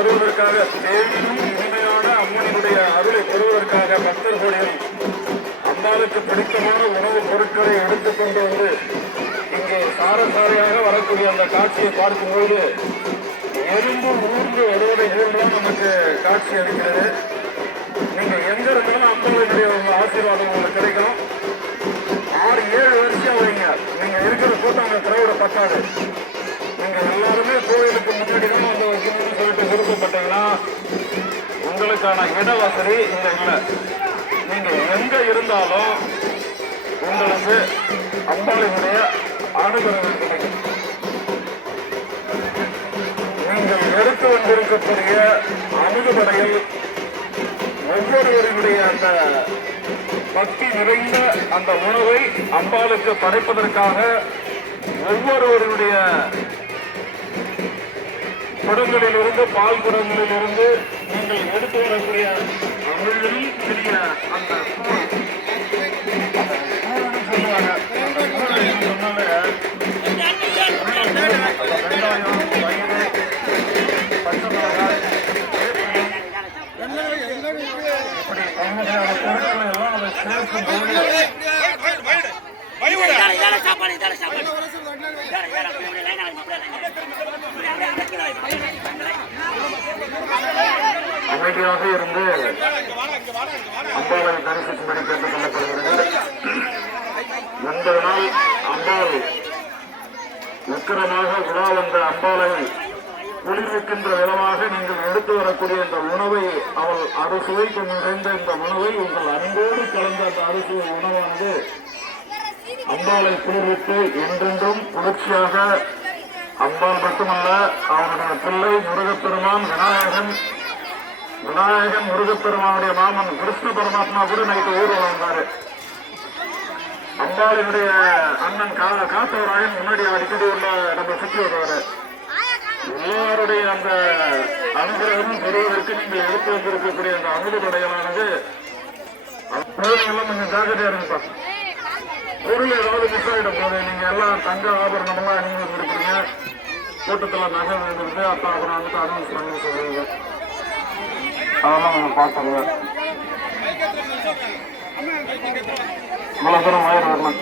பெறுவதற்காக, தேவியும் இனிமையான அம்மனினுடைய அருளை பெறுவதற்காக பக்தர் கோடிகள் அம்பாளுக்கு பிடித்தமான உணவுப் பொருட்களை எடுத்துக்கொண்டு வந்து இங்கே சாரசாரையாக வரக்கூடிய அந்த காட்சியை பார்க்கும்போது எறும்பு ஊர்ந்து வருவதை போன்றுதான் நமக்கு காட்சி அளிக்கிறது. நீங்க எங்க இருந்தாலும் அம்பாளுடைய ஆசீர்வாதம் உங்களுக்கு கிடைக்கும். 6-7 வருஷம் வைங்க, நீங்க இருக்கிற கூட்டம் அந்த திரையோட பத்தாது. நீங்க எல்லாருமே கோயிலுக்கு முன்னாடி தான் வந்து வைக்கணும்னு சொல்லிட்டு விருப்பப்பட்டீங்கன்னா உங்களுக்கான இட வசதி இங்க இல்லை. நீங்க எங்க இருந்தாலும் உங்களுக்கு அம்பாளுடைய அனுகிரகம் கிடைக்கும். நீங்கள் எடுத்து வந்திருக்கக்கூடிய அணுகுபடையில் ஒவ்வொருவருடைய அந்த பக்தி நிறைந்த அந்த உணவை அம்பாளுக்கு படைப்பதற்காக ஒவ்வொருவருடைய குடங்களிலிருந்து, பால் குடங்களிலிருந்து நீங்கள் எடுத்து வரக்கூடிய அமிழ்தில் பெரிய அந்த சொல்லுவாங்க. வெங்காயம், பயிறு, பச்சை மிளகாய், இப்படி பல்வேறு பொருட்களை எல்லாம் அதை சேர்க்கும் போது அமைதியாக இருந்து அம்பாளை தரிசிக்கும்படி கேட்டுக் கொள்ளப்படுகிறது. 9 நாள் அம்பாள் உக்கிரமாக உலா வந்த அம்பாளை குளிர்விக்கின்ற விதமாக நீங்கள் எடுத்து வரக்கூடிய இந்த உணவை, அவள் அறுசுவை நிறைந்த இந்த உணவை, உங்கள் அன்போடு கலந்த அந்த அறுசுவை உணவானது அம்பாளை குளிர்வித்து என்றென்றும் குளிர்ச்சியாக அம்பாள் மட்டுமல்ல, அவனுடைய பிள்ளை முருகப்பெருமான் விநாயகன் முருகப்பெருமானுடைய மாமன் கிருஷ்ண பரமாத்மா கூட நைட்டு ஊர்வலம் வந்தாரு. அம்பாளினுடைய அண்ணன் காத்தவராயன் முன்னாடி அடிக்கடி உள்ள நம்ம சுற்றி வருவாரு. எல்லாருடைய அந்த அனுகிரகமும் பெறுவதற்கு நீங்கள் எடுத்து வந்திருக்கக்கூடிய அந்த அமுதப்படைகளானது எல்லாம் கொஞ்சம் ஜாகிரதையா இருப்பா. பொருள் ஏதாவது மிஸ் ஆகிடும் போது நீங்க எல்லாம் தங்க ஆபரணமெல்லாம் அணிந்து வந்திருக்கிறீங்க. கூட்டத்தில் நகை வந்துருக்கு, அப்போ அப்புறம் வந்துட்டு அனுமதி பண்ணி சொல்லுங்க. அதெல்லாம் கொஞ்சம் பார்த்துங்க. இவ்வளோ தூரம் வயிறு வரணும்.